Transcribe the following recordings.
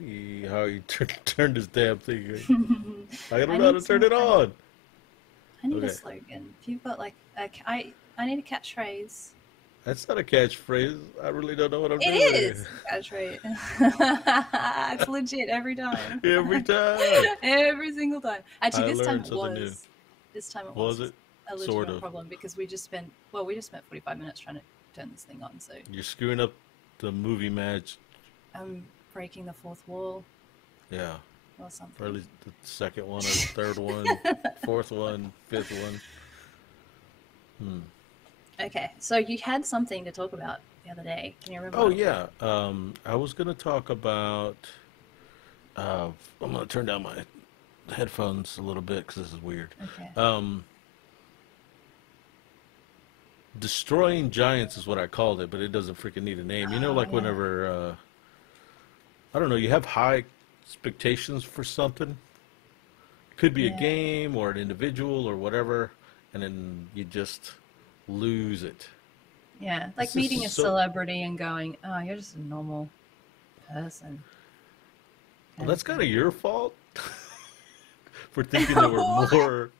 see how you turn this damn thing. I I don't know how need to turn some. it on. I need a Okay, slogan. If you've got like I need a catchphrase. that's not a catchphrase. I really don't know what I'm It doing is a catchphrase. It's legit every time. every time. Every single time. Actually, I learned something new. this time it Was was it? a Sort legitimate of. problem because we just spent 45 minutes trying to turn this thing on. So You're screwing up the movie match. I'm breaking the fourth wall Yeah. or Or at something. least the second one or the third one, fourth one, fifth one. Hmm. Okay, so you had something to talk about the other day. Can you remember Oh what it was? yeah. I was gonna talk about. Uh, I'm gonna turn down my headphones a little bit because this is weird. Okay. Um, Destroying giants is what I called it, but it doesn't freaking need a name. You know, Oh like yeah. whenever I don't know, you have high expectations for something. Could be a Yeah. game or an individual or whatever, and then you just lose it. Yeah. Like This is meeting a so. celebrity and going, oh, you're just a normal person Well, kind of that's kind of thing. your fault for thinking they were What? more,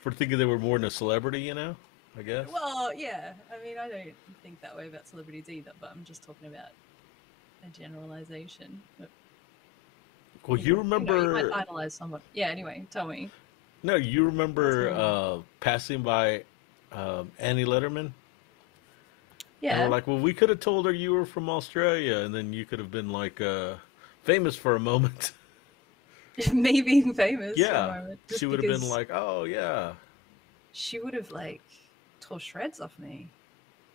for thinking they were more than a celebrity. I guess. Well, yeah. I mean, I don't think that way about celebrities either, but I'm just talking about a generalization. But Well, you you might remember? idolize someone. Yeah. Anyway, tell me. No, you What's remember wrong? passing by Annie Letterman, and we're Yeah. like, well, we could have told her you were from Australia, and then you could have been like famous for a moment. Me being famous for a Yeah, moment, she just would have been because like, oh yeah. she would have like tore shreds off me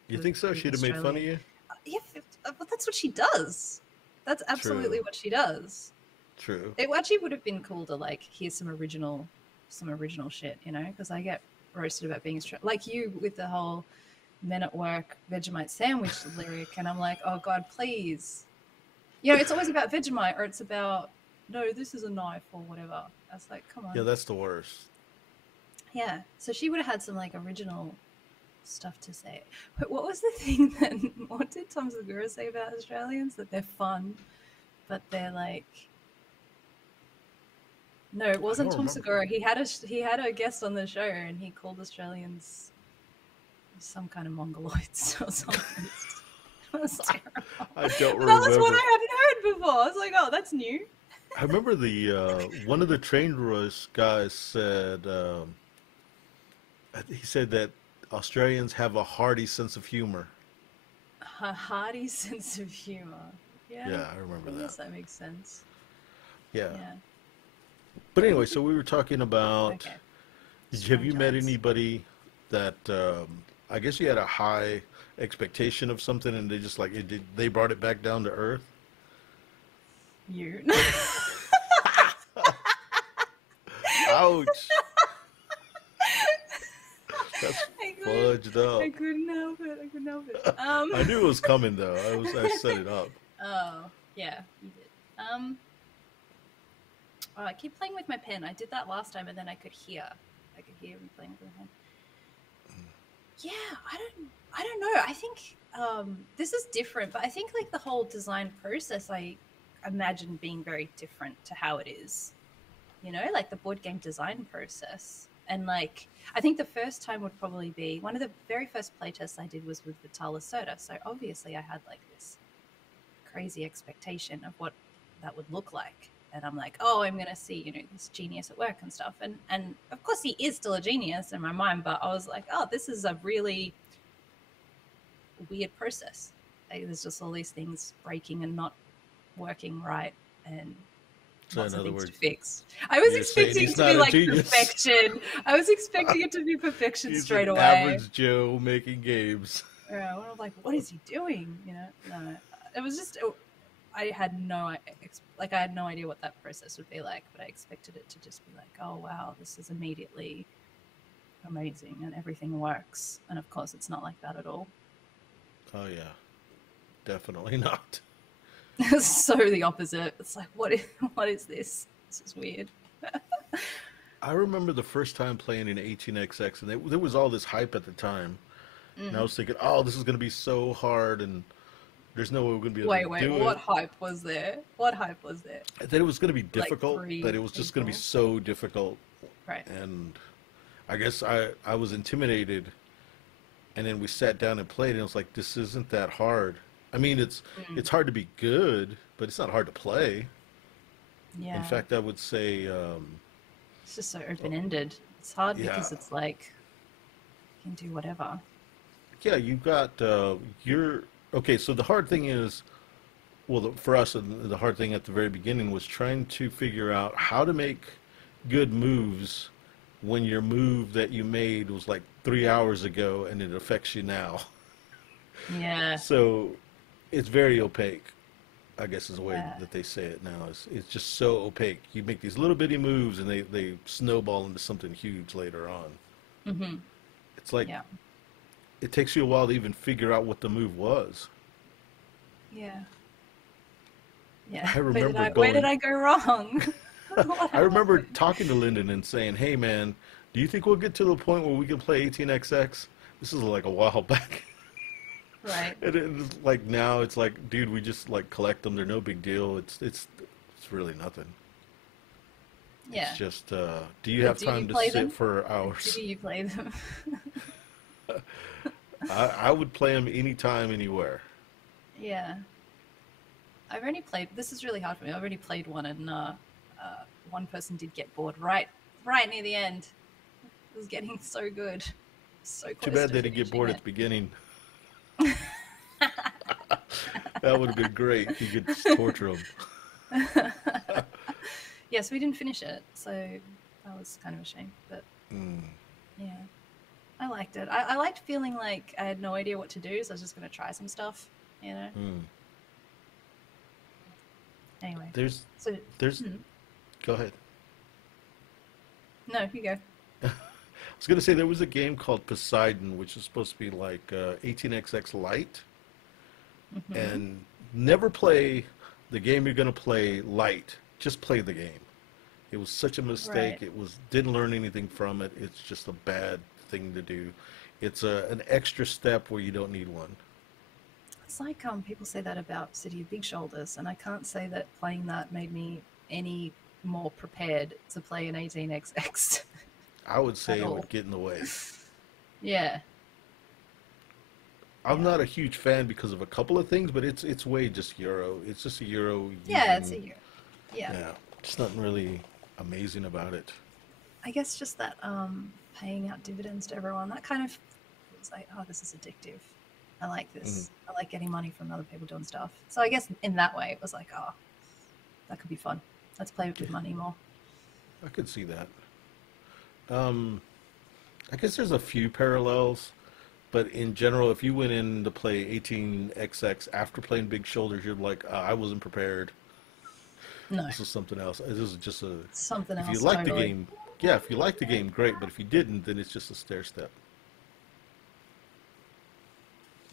You for think so? being She'd have made fun of Australian. you. Yeah, but that's what she does. That's True, absolutely what she does. true. It actually would have been cool to like hear some original shit, because I get roasted about being like you with the whole men at work Vegemite sandwich lyric, and I'm like, oh god, please. It's always about Vegemite or it's about no, this is a knife or whatever. I was like, come Yeah, on. that's the worst. Yeah. So she would have had some like original stuff to say. But what was the thing that what did Tom Segura say about Australians? That they're fun, but they're like no, it I don't wasn't Tom remember. Segura. He had a guest on the show and he called Australians some kind of mongoloids or something. I was like, oh. I don't But that was what remember. I hadn't heard before. I was like, oh, that's new. I remember the one of the train rush guys said he said that Australians have a hearty sense of humor. A hearty sense of humor. Yeah, Yeah, I remember I that. guess that makes sense. Yeah. Yeah. But What anyway, did we? so we were talking about, Okay. have Destroying you met giants. anybody that I guess you had a high expectation of something and they just like they brought it back down to earth? You. Ouch. That's I couldn't. fudged I up. couldn't help it. I couldn't help it. I knew it was coming though. I set it up. Oh, yeah, you did. Oh, I keep playing with my pen. I did that last time, and then I could hear. I could hear me playing with my pen. Yeah, I don't know. I think this is different, but I think like the whole design process, I imagine being very different to how it is. Like the board game design process. And like, I think the first time would probably be one of the very first playtests I did was with Vitala Soda. So obviously, I had like this crazy expectation of what that would look like. And I'm like, oh, I'm gonna see, this genius at work and stuff. And of course he is still a genius in my mind, but I was like, oh, this is a really weird process. Like, there's just all these things breaking and not working right and So lots in of other things to words, fix. I was you're saying expecting it he's to be not a like genius. perfection. I was expecting it to be perfection He's straight an away. average Joe making games. I was like, what is he doing? No, it was just I had I had no idea what that process would be like, but I expected it to just be like, oh wow, this is immediately amazing and everything works. And of course, it's not like that at all. Oh yeah, definitely not. It's so the opposite. It's like, what is this? This is weird. I remember the first time playing in 18XX, and there was all this hype at the time, and I Mm. was thinking, "Oh, this is going to be so hard," and There's no way we're going to be able Wait, to wait, do what it. hype was there? What hype was there? That it was going to be Like difficult, that three it was just going to be people. so difficult. Right. And I guess I was intimidated. And then we sat down and played, and it was like, this isn't that hard. I mean, Mm, it's hard to be good, but it's not hard to play. In yeah. fact, I would say, It's just so open-ended. It's hard yeah, because it's like you can do whatever. yeah, you got your okay. So the hard thing is, well, for us, the hard thing at the very beginning was trying to figure out how to make good moves when your move that you made was like 3 hours ago and it affects you now. Yeah. So it's very opaque, I guess is the way Yeah. that they say it now. It's just so opaque. You make these little bitty moves and they snowball into something huge later on. Hmm. It's like Yeah. it takes you a while to even figure out what the move was. Yeah. Yeah. I Where did remember where did going, I go wrong? What I remember happened? talking to Lyndon and saying, "Hey man, do you think we'll get to the point where we can play 18xx?" This is like a while back. Right. And it's like now it's like, dude, we just like collect them. They're no big deal. It's really nothing. It's Yeah. just, do you But have do you time to play sit them? for Do hours? you play them? I would play them anytime, anywhere. Yeah. I've only played. This is really hard for me. I've only played one, and one person did get bored right near the end. It was getting so good, so Too close bad to they didn't get finishing bored at it. the beginning. That would have been great. You could just torture them. Yes, we didn't finish it, so that was kind of a shame. But Mm, yeah, I liked it. I liked feeling like I had no idea what to do, so I was just going to try some stuff. You know. mm. Anyway, There's, so there's, hmm, go ahead. no, you go. I was gonna say there was a game called Poseidon, which is supposed to be like 18xx light, Hmm. and never play the game you're gonna play light. Just play the game. It was such a mistake. Right. It was didn't learn anything from it. It's just a bad thing to do. It's an extra step where you don't need one. It's like people say that about City of Big Shoulders, and I can't say that playing that made me any more prepared to play an 18xx I would at say it all. would get in the way. Yeah, I'm yeah, not a huge fan because of a couple of things, but it's way just Euro. It's just a Euro yeah. It's a using, year. Yeah, yeah, just nothing really amazing about it. I guess just that paying out dividends to everyone, that kind of was like, oh, this is addictive. I like Mhm. this. I like getting money from other people doing stuff. So I guess in that way, it was like, oh, that could be fun. Let's play Yeah, with money more. I could see that. Um, I guess there's a few parallels, but in general, if you went in to play 18xx after playing Big Shoulders, you're like, I wasn't prepared. No, This is something else. This is just a. something If you else like the totally. game, yeah, if you like the game, great. But if you didn't, then it's just a stair step.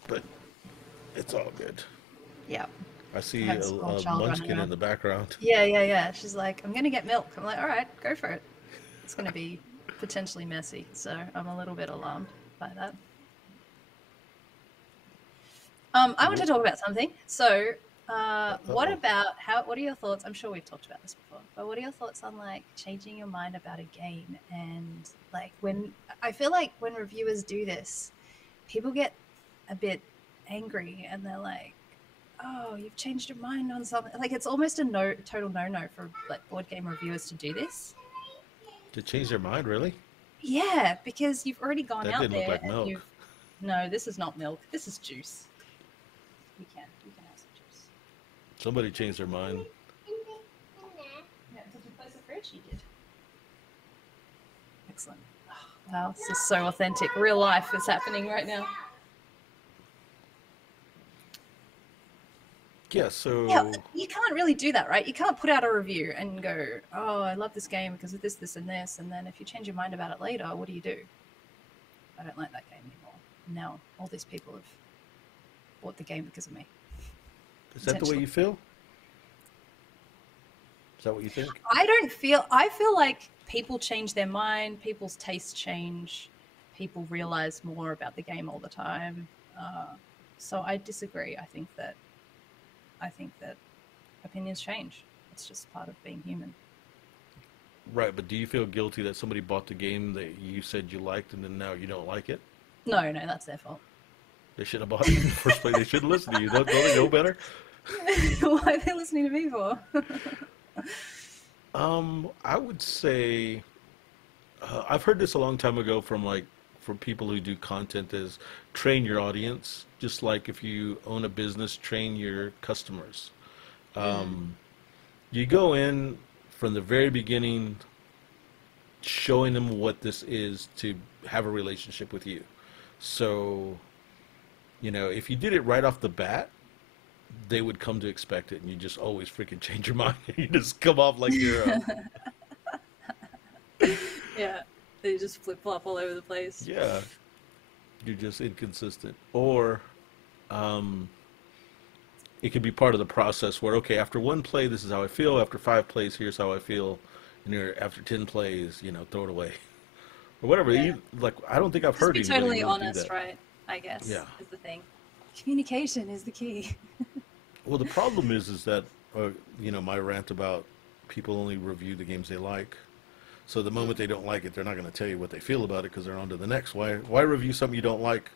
But it's all good. Yeah, I I see have a small a child running munchkin in around. the background. Yeah, yeah, yeah. She's like, I'm gonna get milk. I'm like, all right, go for it. It's gonna be potentially messy, so I'm a little bit alarmed by that. I want to talk about something. So, what Uh-oh. about how? What are your thoughts? I'm sure we've talked about this before, but what are your thoughts on like changing your mind about a game and like when I feel like when reviewers do this, people get a bit angry and they're like, "Oh, you've changed your mind on something." Like it's almost a no, total no-no for like board game reviewers to do this. To change their mind, really? Yeah, because you've already gone That out didn't look there like and milk. you've. No, this is not milk. This is juice. We can have some juice. Somebody changed their mind. Yeah, did you close the fridge? You did. Excellent. Oh, wow, this is so authentic. Real life is happening right now. Yeah, Yeah, so you can't really do that, right? You can't put out a review and go, "Oh, I love this game because of this, this, and this," and then if you change your mind about it later, what do? I don't like that game anymore. Now all these people have bought the game because of me, is that the way potentially. you feel? Is that what you think? I don't feel. I feel like people change their mind. People's tastes change. People realize more about the game all the time. So I disagree. I think that I think that opinions change. It's just part of being human. Right, but do you feel guilty that somebody bought the game that you said you liked and then now you don't like it? No, that's their fault. They should have bought it in the first place. They shouldn't listen to you. Don't they know better? Why are they listening to me for? I would say I've heard this a long time ago from people who do content is train your audience. Just like if you own a business, train your customers. Mm. Um, you go in from the very beginning, showing them what this is to have a relationship with you. So, if you did it right off the bat, they would come to expect it, and you just always freaking change your mind. You just come off like you're, Yeah, they just flip flop all over the place. yeah, you're just inconsistent. Or um, it could be part of the process where, okay, after one play, this is how I feel. After five plays, here's how I feel. And after 10 plays, throw it away. Or whatever. Yeah, Like, I don't think I've just heard be anybody totally really do honest, that. right? I guess Yeah. is the thing. Communication is the key. Well, the problem is that, my rant about people only review the games they like. So the moment they don't like it, they're not going to tell you what they feel about it because they're on to the next. Why review something you don't like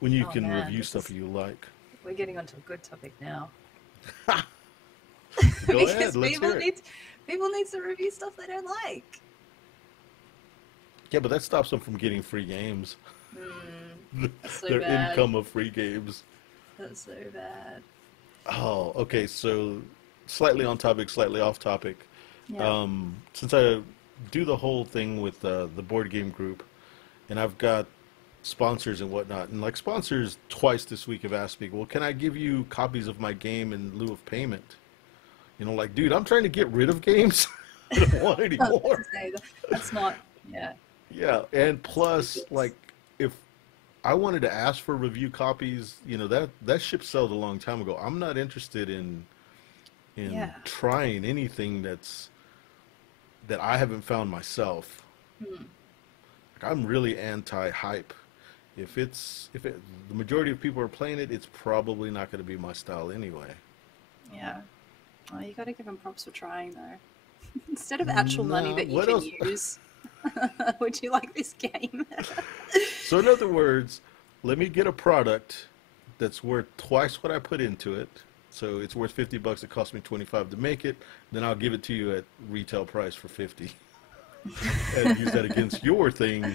when you Oh can man, review stuff you like? we're getting onto a good topic now. Go Because ahead, let's hear it. people need to review stuff they don't like. Yeah, but that stops them from getting free games. That's so Their bad. income of free games. That's so bad. Oh, okay. So slightly on topic, slightly off topic. Yeah. Since I do the whole thing with the board game group, and I've got sponsors and whatnot, and like sponsors twice this week have asked me, well, can I give you copies of my game in lieu of payment? Like, dude, I'm trying to get rid of games. I don't want any I was about more. to say that's not. Yeah. Yeah, and That's plus, ridiculous. like, if I wanted to ask for review copies, that ship sailed a long time ago. I'm not interested in Yeah. trying anything that I haven't found myself. Hmm. Like, I'm really anti-hype. If the majority of people are playing it, it's probably not going to be my style anyway. Yeah. Oh, you got to give them props for trying though. Instead of actual money No, that you what can else? use, would you like this game? So in other words, let me get a product that's worth twice what I put into it. So it's worth $50. It cost me 25 to make it. Then I'll give it to you at retail price for 50, and use that against your thing. And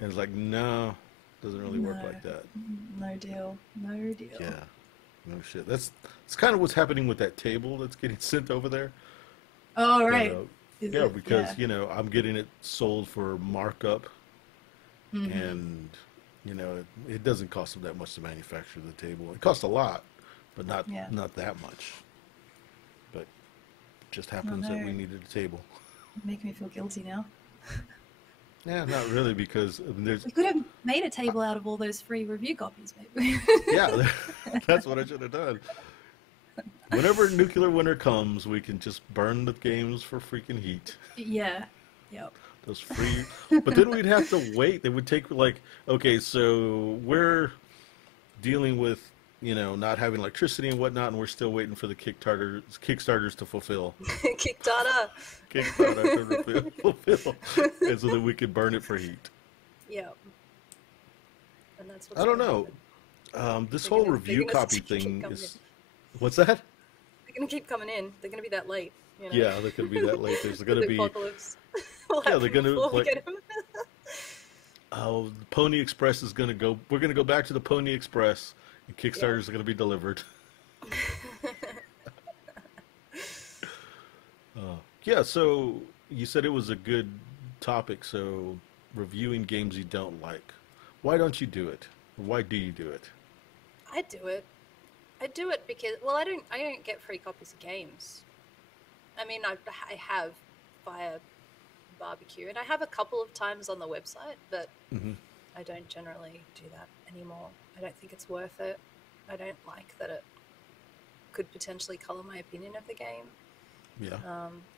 it's like, no, doesn't really work No, like that. no deal. No deal. Yeah, no shit. That's kind of what's happening with that table that's getting sent over there. Oh, But right. Is yeah, it? because Yeah. I'm getting it sold for markup, Hmm. and it doesn't cost them that much to manufacture the table. It costs a lot, but not Yeah. not that much. But it just Oh happens that we no. needed a table. Making me feel guilty now. Yeah, not really, because there's We could have made a table out of all those free review copies, maybe. yeah, that's what I should have done. Whenever nuclear winter comes, we can just burn the games for freaking heat. Yeah. Yep. Those free, but then we'd have to wait. They would take like, okay, so we're dealing with, not having electricity and whatnot, and we're still waiting for the Kickstarters to fulfill. Kickstarter. Kickstarter to fulfill, and so that we could burn it for heat. Yep. And that's what's I don't gonna know. happen. This They're whole gonna they're review gonna copy keep thing coming in. is, what's that? They're gonna keep coming in. They're gonna be that late, Yeah, there could be that late. There's For going to the be, apocalypse will yeah, they're happen going to before we like, get them. oh, the Pony Express is going to go. We're going to go back to the Pony Express, and Yeah. Kickstarters are going to be delivered. Yeah, so you said it was a good topic. So reviewing games you don't like. Why don't you do it? Why do you do it? I do it. I do it because I don't get free copies of games. I mean I have via barbecue and I have a couple of times on the website, but Hmm. I don't generally do that anymore. I don't think it's worth it. I don't like that it could potentially color my opinion of the game. Yeah.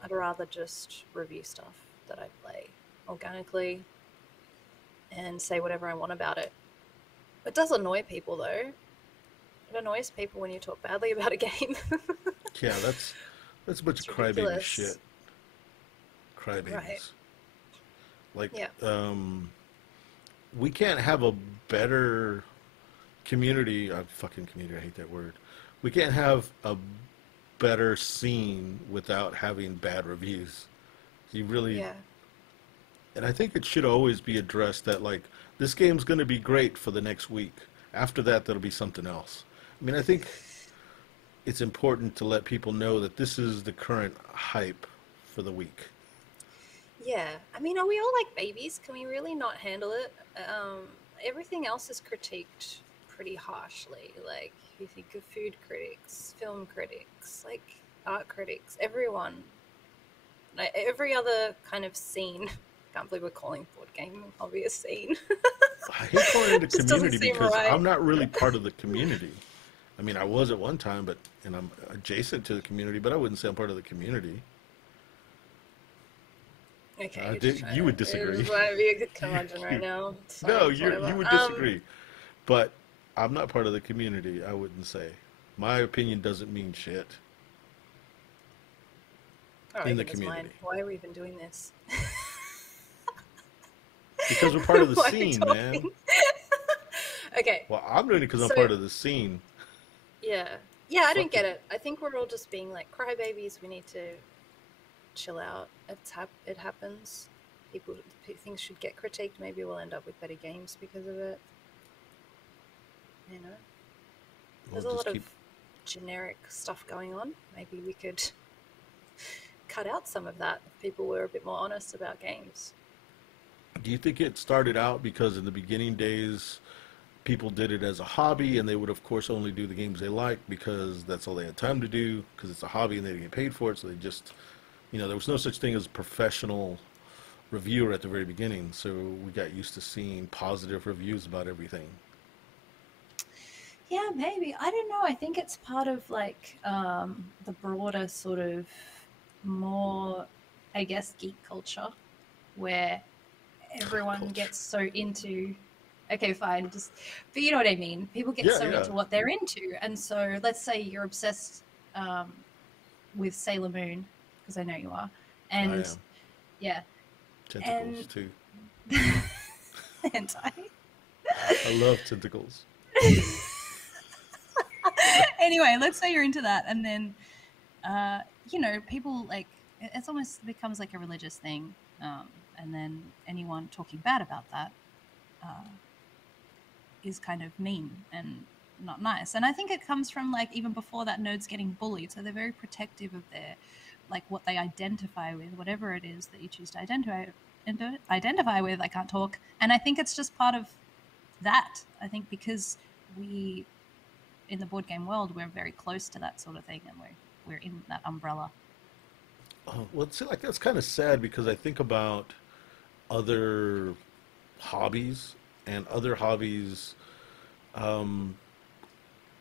I'd rather just review stuff that I play organically and say whatever I want about it. It does annoy people though. It annoys people when you talk badly about a game. Yeah, that's a bunch of crybaby ridiculous. shit. Crybabies. Right. Like, Yeah. we can't have a better community. Fucking community. I hate that word. We can't have a better scene without having bad reviews. You really, Yeah. and I think it should always be addressed that like this game's going to be great for the next week. After that, that'll be something else. I mean, I think it's important to let people know that this is the current hype for the week. Yeah. I mean, are we all like babies? Can we really not handle it? Everything else is critiqued pretty harshly. Like, you think of food critics, film critics, like art critics, everyone. Like, every other kind of scene. Can't believe we're calling board game hobby a scene. I hate calling it a Just doesn't community seem because right. I'm not really part of the community. I mean, I was at one time, and I'm adjacent to the community, but I wouldn't say I'm part of the community. Okay, You would disagree. You want to be a good curmudgeon right now. It's fine, No, it's you whatever. would disagree. But I'm not part of the community, I wouldn't say. My opinion doesn't mean shit Oh, in the goodness mine. community. Why are we even doing this? Because we're part of the Why are we scene, man. talking? Okay, Well, I'm doing it because I'm So- part of the scene. yeah. Yeah, I don't Fuck get it. I think we're all just being like crybabies. We need to chill out. It happens. Things should get critiqued. Maybe we'll end up with better games because of it. You know? There's a We'll just lot keep. of generic stuff going on. Maybe we could cut out some of that if people were a bit more honest about games. Do you think it started out because in the beginning days, people did it as a hobby, and they would, of course, only do the games they liked because that's all they had time to do because it's a hobby and they didn't get paid for it, so they just, there was no such thing as a professional reviewer at the very beginning, so we got used to seeing positive reviews about everything. Yeah, maybe. I don't know. I think it's part of like the broader sort of more, I guess, geek culture where everyone Culture. gets so into. Okay, fine. But you know what I mean. People get Yeah, so yeah. into what they're into, and so let's say you're obsessed with Sailor Moon, because I know you are, I and am. yeah, Tentacles, And- too. and I love tentacles. anyway, let's say you're into that, and then people like it's almost becomes like a religious thing, and then anyone talking bad about that is kind of mean and not nice. And I think it comes from like even before that, nerds getting bullied, so they're very protective of their like what they identify with, whatever it is that you choose to identify with. I can't talk, and I think it's just part of that. I think because we in the board game world, we're very close to that sort of thing, and we're in that umbrella. Oh, well, see, like that's kind of sad because I think about other hobbies and other hobbies.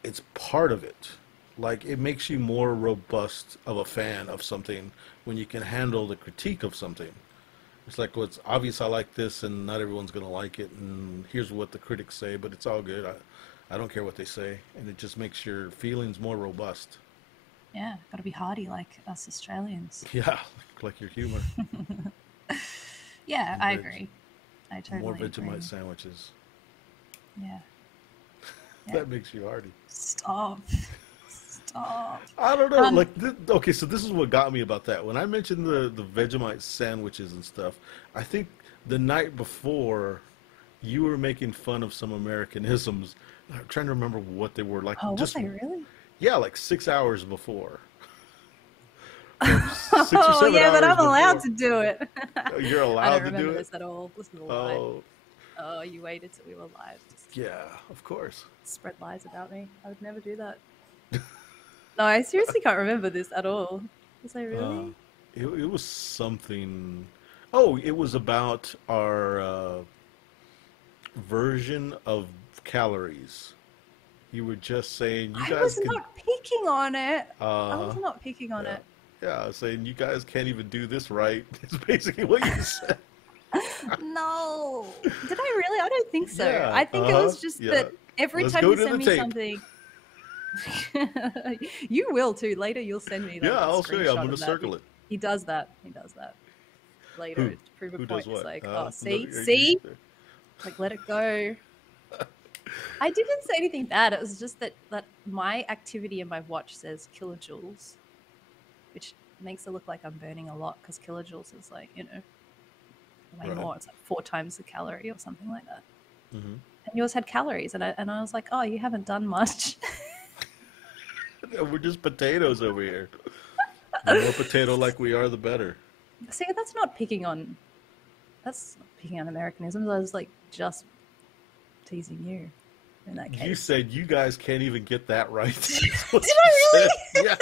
It's part of it. Like it makes you more robust of a fan of something when you can handle the critique of something. It's like, well, it's obvious I like this, and not everyone's gonna like it, and here's what the critics say, but it's all good. I don't care what they say, and it just makes your feelings more robust. Yeah, got to be hardy like us Australians. Yeah, like your humor. Yeah, And I veg- agree. I totally More agree. Vegemite sandwiches. Yeah. Yeah. That makes you hardy. Stop. I don't know. Um, Okay, so this is what got me about that. When I mentioned the Vegemite sandwiches and stuff, I think the night before you were making fun of some Americanisms. I'm trying to remember what they were like. Oh, was Just I really? yeah, like 6 hours before. Or 6 or Oh, 7 yeah, but hours I'm allowed to before. do it. You're I allowed don't to remember do this it. at all. This is a lie. Oh, Oh, you waited till we were live. Just yeah, of course. spread lies about me. I would never do that. No, I seriously can't remember this at all. Was I really? It was something. Oh, it was about our version of calories. You were just saying you I guys was can. not picking on it. I was Uh, not picking on yeah, it. yeah, I was saying you guys can't even do this right. It's basically what you said. No. Did I really? I don't think so. Yeah, I think it was uh-huh, just yeah. that every Let's time go you to send the me tape. something, You will too. Later, you'll send me like Yeah, a I'll show you. I'm screenshot going to of that. circle it. He does that. He does that later Who? to prove a Who point. does It's what? like, oh, No, see, like let it go. I didn't say anything bad. It was just that my activity in my watch says kilojoules, which makes it look like I'm burning a lot because kilojoules is like, you know, way Right. more. It's like 4 times the calorie or something like that. Mm-hmm. And yours had calories, and I was like, oh, you haven't done much. We're just potatoes over here. The more potato like we are, the better. See, that's not picking on Americanisms. I was like just teasing you in that case. You said you guys can't even get that right. Did I really? Yeah.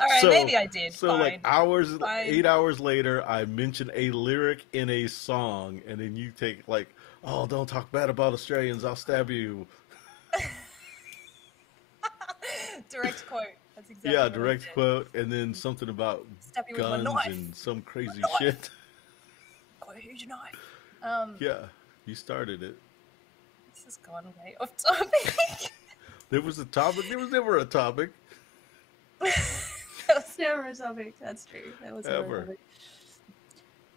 All right, maybe I did. So Fine. like hours, Fine. 8 hours later, I mention a lyric in a song, and then you take like, "Oh, don't talk bad about Australians. I'll stab you." Direct quote. That's exactly. Yeah, what direct I did. quote, and then something about Stab you with my guns knife. and some crazy My knife. shit. Got a huge knife. Yeah, you started it. This has gone way off topic. There was a topic. There was never a topic. That was never a topic. That's true. That was never Ever. a topic.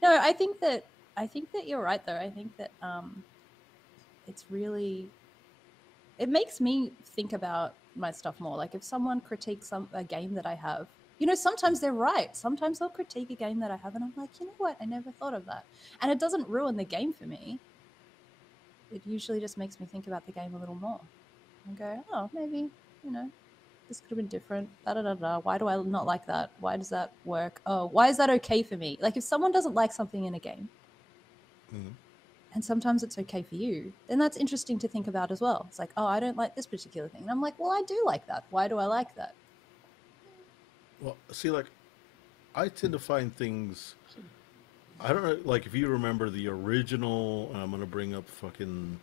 No, I think that you're right though. I think that it's really, it makes me think about my stuff more. Like if someone critiques a game that I have, you know, sometimes they're right. Sometimes they'll critique a game that I have and I'm like, you know what? I never thought of that. And it doesn't ruin the game for me. It usually just makes me think about the game a little more and go, oh, maybe, you know, this could have been different. Da, da, da, da. Why do I not like that? Why does that work? Oh, why is that okay for me? Like if someone doesn't like something in a game, Mhm. and sometimes it's okay for you, then that's interesting to think about as well. It's like, oh, I don't like this particular thing. And I'm like, well, I do like that. Why do I like that? Well, see, like, I tend to find things. I don't know, like, if you remember the original, and I'm going to bring up fucking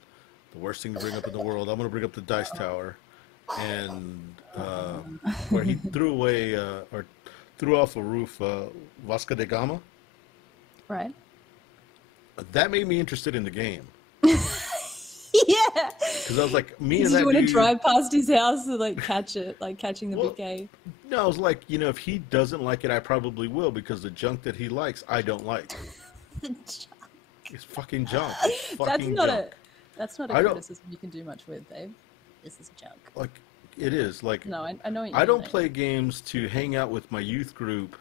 the worst thing to bring up in the world, I'm going to bring up the Dice Tower, and where he threw away, or threw off a roof, Vasco da Gama. Right. That made me interested in the game. Yeah. Because I was like, me and Did that you want to dude. drive past his house and like catch it, like catching the Well, big game? No, I was like, you know, if he doesn't like it, I probably will, because the junk that he likes, I don't like. It's fucking junk. It's fucking junk. That's not a I don't- criticism you can do much with, babe. This is junk. Like, it is. Like, No, I know what you I mean, don't mate. play games to hang out with my youth group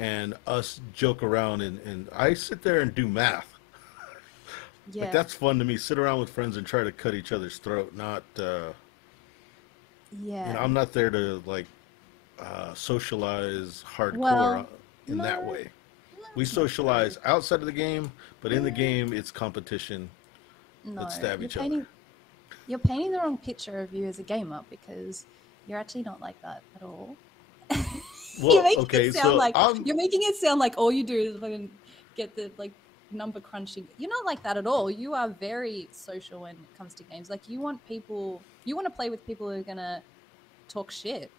and us joke around, and I sit there and do math. Yeah. Like, that's fun to me. Sit around with friends and try to cut each other's throat. Not, yeah. you know, I'm not there to, like, socialize hardcore Well, in that no, way. We that's not true. socialize outside of the game, but in the game, it's competition. No, Let's stab you're each painting, other. You're painting the wrong picture of you as a gamer because you're actually not like that at all. Well, You're making okay, it sound so like I'm. you're making it sound like all you do is fucking get the like number crunching. You're not like that at all. You are very social when it comes to games. Like you want to play with people who are gonna talk shit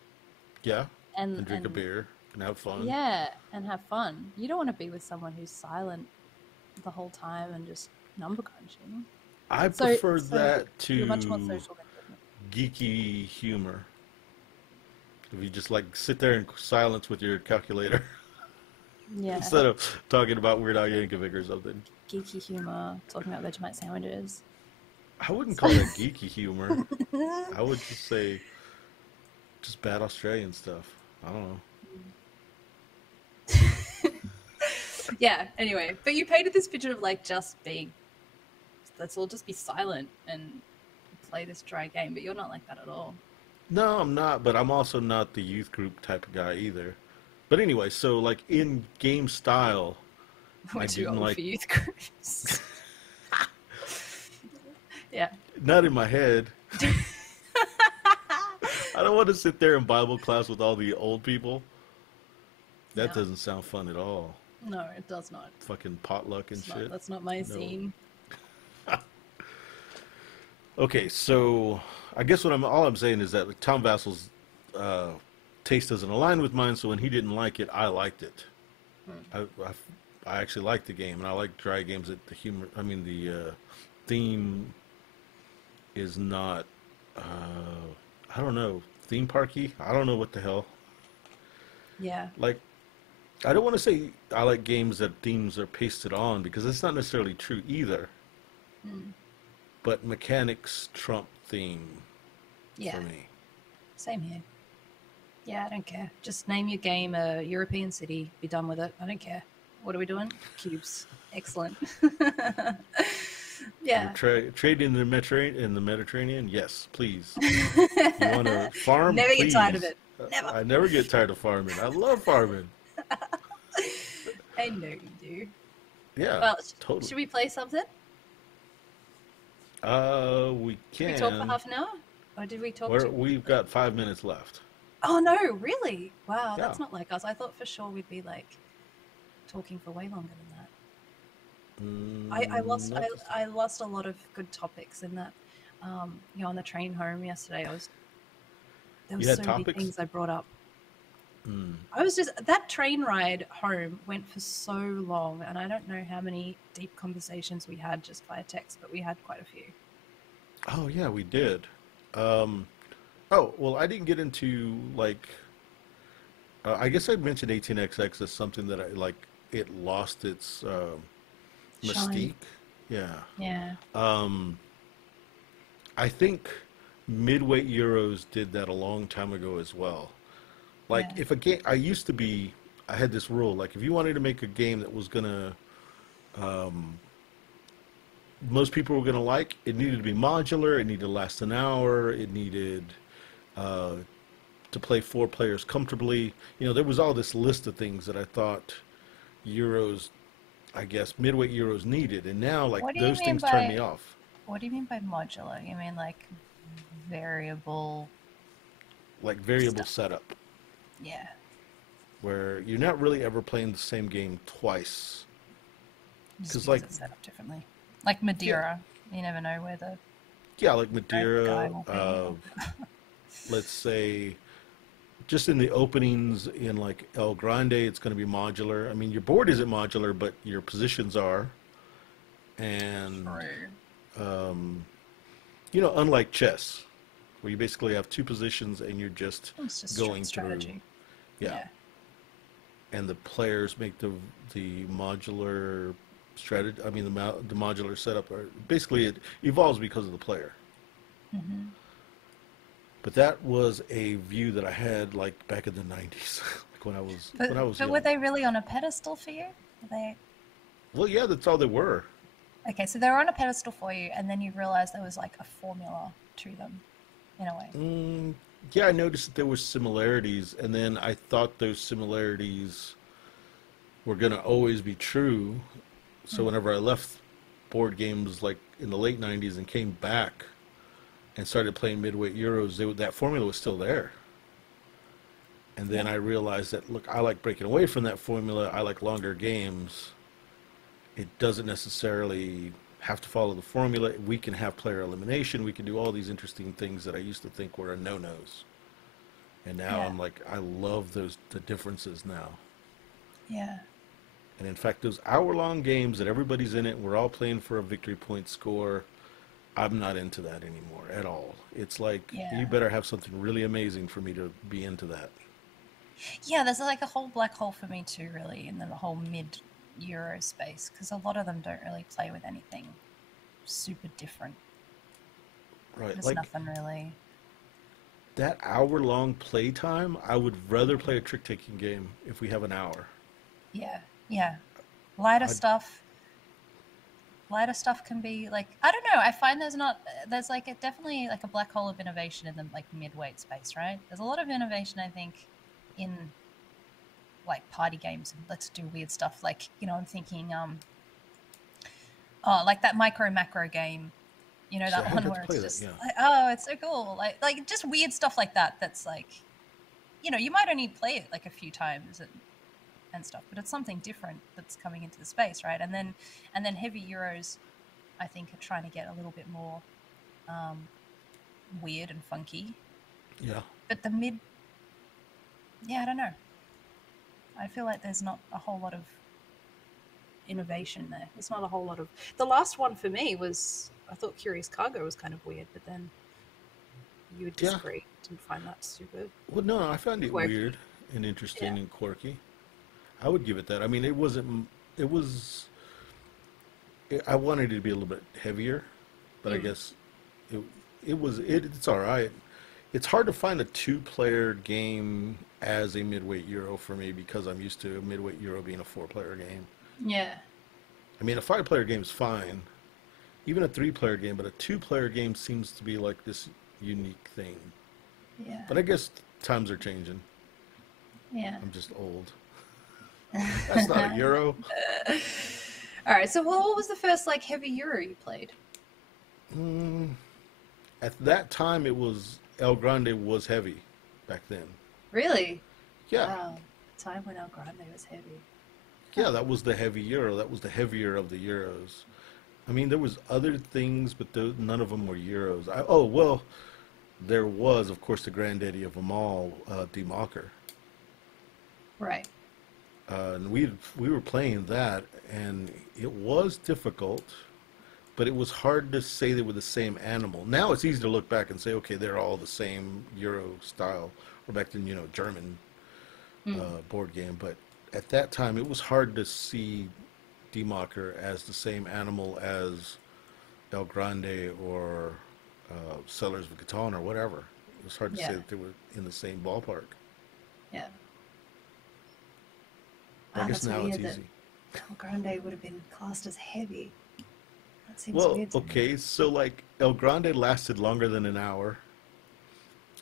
Yeah, and and drink a beer and have fun. yeah, and have fun. You don't want to be with someone who's silent the whole time and just number crunching. I So- prefer so that You're much more to social than geeky humor. If you just like sit there in silence with your calculator yeah. instead of talking about Weird Al Yankovic or something. Geeky humor, talking about Vegemite sandwiches. I wouldn't call that geeky humor. I would just say just bad Australian stuff. I don't know. Yeah, anyway, but you painted this picture of like just being, let's all just be silent and play this dry game, but you're not like that at all. No, I'm not, but I'm also not the youth group type of guy either. But anyway, so like in game style, We're I too didn't old like for youth groups. Yeah. not in my head. I don't want to sit there in Bible class with all the old people. That No. doesn't sound fun at all. No, it does not. Fucking potluck and shit. That's not my No. scene. Okay, so I guess all I'm saying is that like, Tom Vassel's taste doesn't align with mine. So when he didn't like it, I liked it. I actually liked the game, and I like dry games that the theme is not. I don't know, theme parky. I don't know what the hell. Yeah. Like, I don't want to say I like games that themes are pasted on because that's not necessarily true either. Mm. But mechanics trump theme for Yeah. me. Same here. Yeah, I don't care. Just name your game a European city. Be done with it. I don't care. What are we doing? Cubes. Excellent. You're Yeah. trading in the Mediterranean? Yes, please. You want to farm? Never get tired of Please. it. Never. I never get tired of farming. I love farming. I know you do. Yeah, Well, totally. should we play something? We Did we talk for can. half an hour? Or did we talk to... We've got 5 minutes left. Oh, no, really? Wow, Yeah. that's not like us. I thought for sure we'd be, like, talking for way longer than that. Not this time. I lost a lot of good topics in that. On the train home yesterday, there You was had so many topics? things I brought up. Mm. That train ride home went for so long, and I don't know how many deep conversations we had just via text, but we had quite a few. Oh yeah, we did. Well, I didn't get into like. I guess I mentioned 18XX as something that I like. It lost its Shine. mystique. Yeah. Yeah. I think midweight Euros did that a long time ago as well. Like Yeah. if a game, I had this rule. Like if you wanted to make a game that was gonna, most people were gonna like, it needed to be modular. It needed to last an hour. It needed uh, to play four players comfortably. There was all this list of things that I thought Euros, I guess midweight Euros needed, and now like What do you those mean things turn me by off. what do you mean by modular? You mean like variable Like variable stuff? setup, Yeah. where you're not really ever playing the same game twice. Just Because because like it's set up differently. Like yeah, Madeira. You never know where the yeah, like guy Madeira. will be. Let's say just in the openings in like El Grande, it's going to be modular. I mean, your board isn't modular, but your positions are. And, True. um, unlike chess, where you basically have two positions and you're just It's just going straight through. strategy. Yeah. Yeah. And the players make the modular strategy, I mean, the modular setup, or basically it evolves because of the player. Hmm. But that was a view that I had like back in the 90s, like when I was But were young. they really on a pedestal for you? Were they Well, yeah, that's all they were. okay? So they were on a pedestal for you, and then you realized there was like a formula to them, in a way. Mm, yeah, I noticed that there were similarities, and then I thought those similarities were going to always be true. So Mm. whenever I left board games like in the late 90s and came back and started playing midweight Euros, that formula was still there. And then Yeah. I realized that, look, I like breaking away from that formula. I like longer games. It doesn't necessarily have to follow the formula. We can have player elimination. We can do all these interesting things that I used to think were a no-nos. And now Yeah. I'm like, I love the differences now. Yeah. And in fact, those hour-long games that everybody's in it, we're all playing for a victory point score. I'm not into that anymore at all. It's like you Yeah. better have something really amazing for me to be into that. Yeah. There's like a whole black hole for me too, really, in the whole mid Euro space, because a lot of them don't really play with anything super different. Right. There's Like nothing really. that hour-long playtime, I would rather play a trick-taking game if we have an hour. Yeah. Yeah. Lighter I stuff. Lighter stuff can be like, I don't know. I find there's like definitely like a black hole of innovation in the like mid-weight space, right? There's a lot of innovation, I think, in like party games and let's do weird stuff. Like, I'm thinking, like that micro macro game, see, I that haven't one got to where play it's that. just Yeah. like, oh, it's so cool. Like just weird stuff like that. That's like, you might only play it like a few times and stuff, but it's something different that's coming into the space, right? And then heavy Euros, I think, are trying to get a little bit more weird and funky. Yeah. But the mid, yeah, I don't know. I feel like there's not a whole lot of innovation there. There's not a whole lot of. The last one for me was, I thought Curious Cargo was kind of weird, but then you would Yeah. disagree. Didn't find that stupid. Well, no, I found it Quirky. weird and interesting Yeah. and quirky. I would give it that. I mean, it wasn't. It was. I wanted it to be a little bit heavier, but I Mm. guess it it was. It's all right. It's hard to find a two-player game as a midweight Euro for me because I'm used to a midweight Euro being a four-player game. Yeah. I mean, a five-player game is fine, even a three-player game, but a two-player game seems to be like this unique thing. Yeah. But I guess times are changing. Yeah. I'm just old. That's not a Euro. All right. So, what was the first like heavy Euro you played? Mm, at that time, it was El Grande was heavy back then. Really? Yeah, Wow. The time when El Grande was heavy. yeah, that was the heavy Euro. That was the heavier of the Euros. I mean, there was other things, but none of them were Euros. Oh well, there was, of course, the granddaddy of them all, Democker. Right. And we were playing that, and it was difficult, but it was hard to say they were the same animal. Now it's easy to look back and say, okay, they're all the same Euro style, or back then, German Mm. board game. But at that time, it was hard to see Democker as the same animal as El Grande or Sellers of Catan or whatever. It was hard to say Yeah. that they were in the same ballpark. Yeah. I Wow, guess that's now it's weird that easy. El Grande would have been classed as heavy. That seems Well, weird to me. okay, so like El Grande lasted longer than an hour.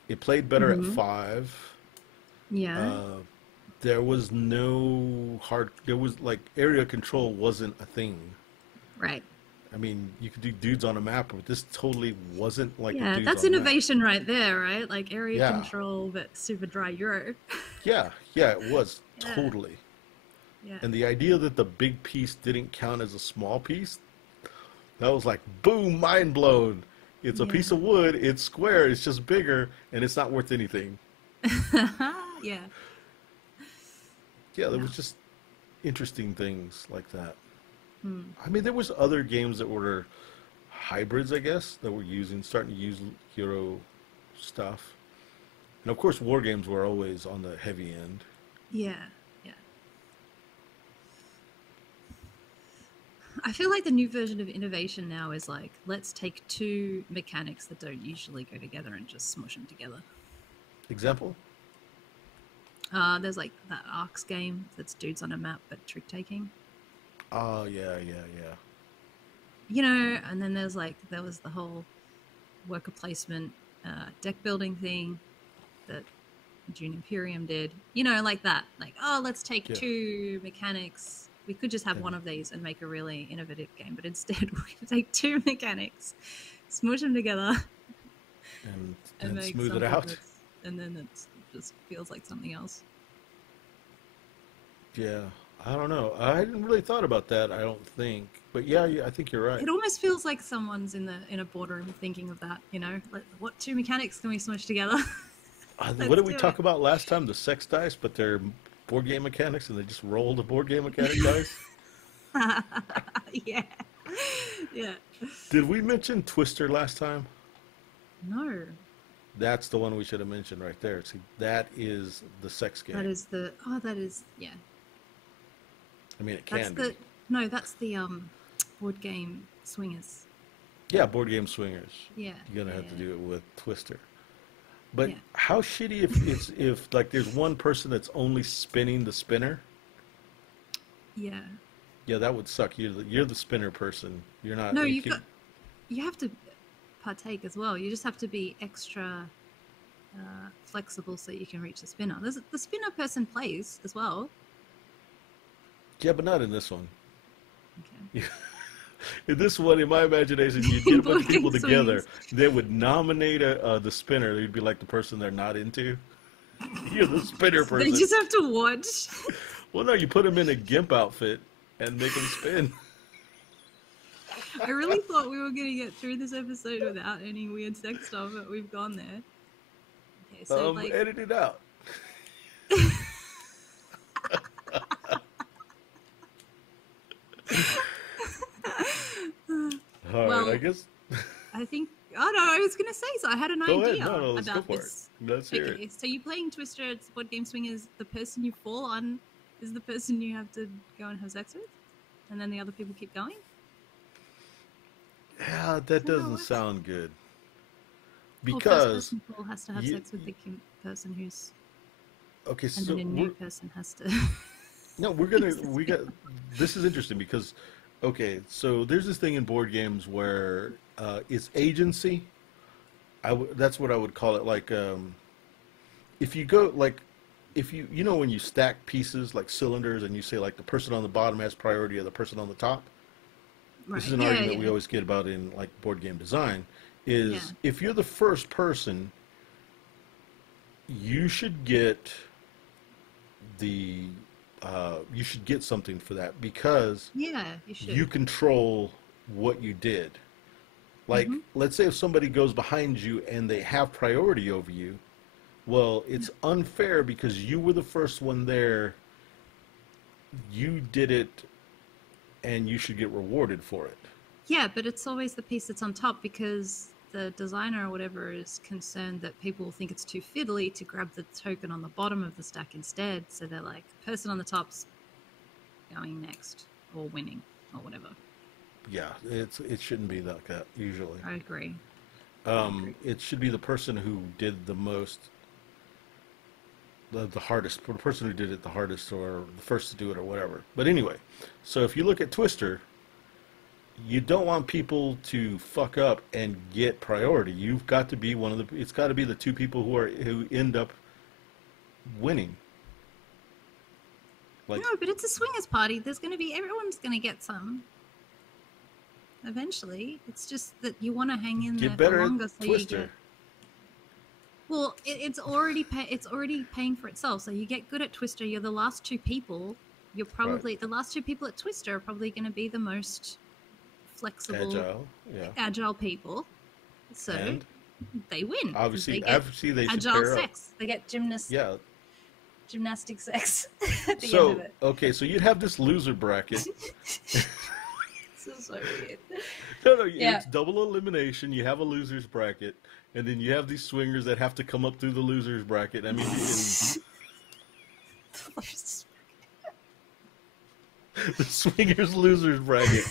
It played better at Mm-hmm. 5. Yeah. Uh, there was no there was like area control wasn't a thing. Right. I mean, you could do dudes on a map, but this totally wasn't like Yeah, dudes that's on a map. innovation right there, right? Like area Yeah, control, but super dry Euro. yeah, it was Yeah. totally. Yeah. And the idea that the big piece didn't count as a small piece, that was like, boom, mind blown. It's a Yeah. piece of wood, it's square, it's just bigger, and it's not worth anything. Yeah. Yeah, there Yeah. was just interesting things like that. Hmm. I mean, there was other games that were hybrids, I guess, that were starting to use Euro stuff. And of course, war games were always on the heavy end. Yeah. Yeah. I feel like the new version of innovation now is like, let's take two mechanics that don't usually go together and just smush them together. Example? There's like that Arcs game that's dudes on a map but trick taking. Oh, yeah. And then there was the whole worker placement deck building thing that June Imperium did. Like that. Like, oh, let's take Yeah. two mechanics. We could just have And, one of these and make a really innovative game, but instead we take two mechanics, smush them together, and, and and make smooth it something out. and then it just feels like something else. Yeah, I don't know. I hadn't really thought about that, I don't think. But yeah, I think you're right. It almost feels like someone's in a boardroom thinking of that. Like, what two mechanics can we smush together? What Let's did we do talk it. about last time? The sex dice, but they're board game mechanics, and they just roll the board game mechanic dice. Yeah. Yeah. Did we mention Twister last time? No. That's the one we should have mentioned right there. See, that is the sex That game. is yeah. I mean, it That's can be. that's the board game swingers. Yeah, board game swingers. Yeah. You're gonna Yeah. have to do it with Twister. But Yeah. how shitty if like there's one person that's only spinning the spinner? Yeah. Yeah, that would suck. You're the spinner person. You're not. No, You keep, you have to partake as well. You just have to be extra flexible so you can reach the spinner. The spinner person plays as well. yeah, but not in this one. Okay. In this one, in my imagination, you'd get a bunch of people together. They would nominate the spinner. They'd be like the person they're not into. You're the spinner They person. just have to watch. Well, no, you put them in a gimp outfit and make them spin. I really thought we were going to get through this episode without any weird sex stuff, but we've gone there. Okay, so Edit it out. All right, Well, I guess. I think Oh no, I was gonna say, so I had an Go ahead. idea No, let's go about for this. it. Let's hear Okay, it. so you playing Twister, it's Board Game Swingers, the person you fall on is the person you have to go and have sex with? And then the other people keep going? Yeah, that that how it doesn't works? sound good. Or first Because person fall has to have sex with the person who's, okay, and so then a new person has to. no, we got this is interesting because okay, so there's this thing in board games where it's agency. That's what I would call it. Like if you go like if you know when you stack pieces like cylinders and you say like the person on the bottom has priority of the person on the top. Right. This is an argument we always get about in like board game design. Is if you're the first person, you should get the you should get something for that because Yeah, you should. you control what you did. Like, let's say if somebody goes behind you and they have priority over you, well, it's unfair because you were the first one there. You did it, and you should get rewarded for it. Yeah, but it's always the piece that's on top because the designer or whatever is concerned that people will think it's too fiddly to grab the token on the bottom of the stack instead. So they're like, person on the top's going next or winning or whatever. Yeah, it shouldn't be like that usually. I agree. It should be the person who did the most, the hardest, the person who did it the hardest or the first to do it or whatever. But anyway, so if you look at Twister, you don't want people to fuck up and get priority. You've got to be one of the. It's got to be the two people who end up winning. Like, No, but it's a swingers party. There's going to be everyone's going to get some. Eventually, it's just that you want to hang in get there better for longer, at so Twister. you get. Well, it's already paying for itself. So you get good at Twister. You're the last two people. You're probably the last two people at Twister are probably going to be the most flexible, agile people. So And they win. obviously, they get they should agile pair up. sex. They get Yeah. gymnastic sex at the end So of it. okay, so you'd have this loser bracket. This is so weird. No, Yeah. it's double elimination. You have a losers bracket, and then you have these swingers that have to come up through the losers bracket. I mean, the swingers losers bracket.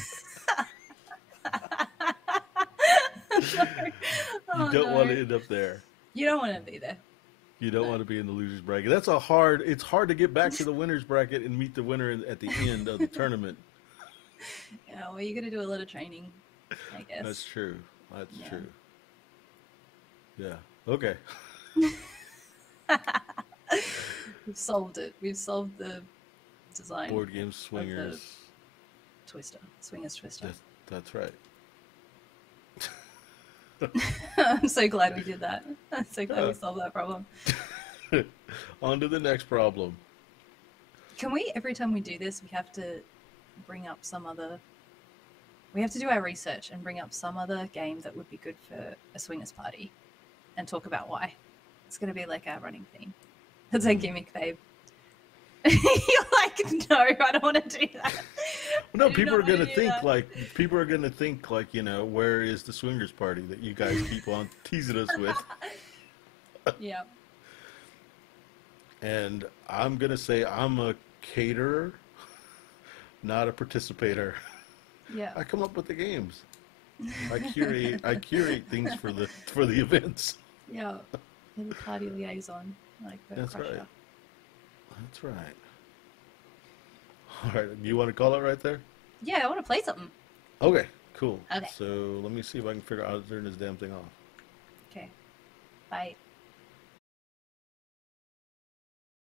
Oh, You don't no. want to end up there. You don't want to be there. You don't want to be in the losers bracket. It's hard to get back to the winners bracket and meet the winner at the end of the tournament. Yeah, well, you got to do a lot of training, I guess. That's true. That's Yeah. true. Yeah. Okay. We've solved it. We've solved the design. Board game swingers. Twister. Swingers Twister. That's right. I'm so glad we did that. I'm so glad we solved that problem. On to the next problem. Can we, every time we do this, we have to bring up some other... We have to do our research and bring up some other game that would be good for a swingers party and talk about why. It's going to be like our running theme. That's our gimmick, babe. You're like, no, I don't want to do that. No, I do people not are going wanna to do think like, where is the swingers party that you guys keep on teasing us with? Yeah. And I'm going to say I'm a caterer, not a participator. Yeah. I come up with the games. I curate things for the events. Yeah. You're the party liaison. Like the That's crusher. right. That's right. All right. Do you want to call it right there? Yeah, I want to play something. Okay. Cool. Okay. So let me see if I can figure out how to turn this damn thing off. Okay. Bye.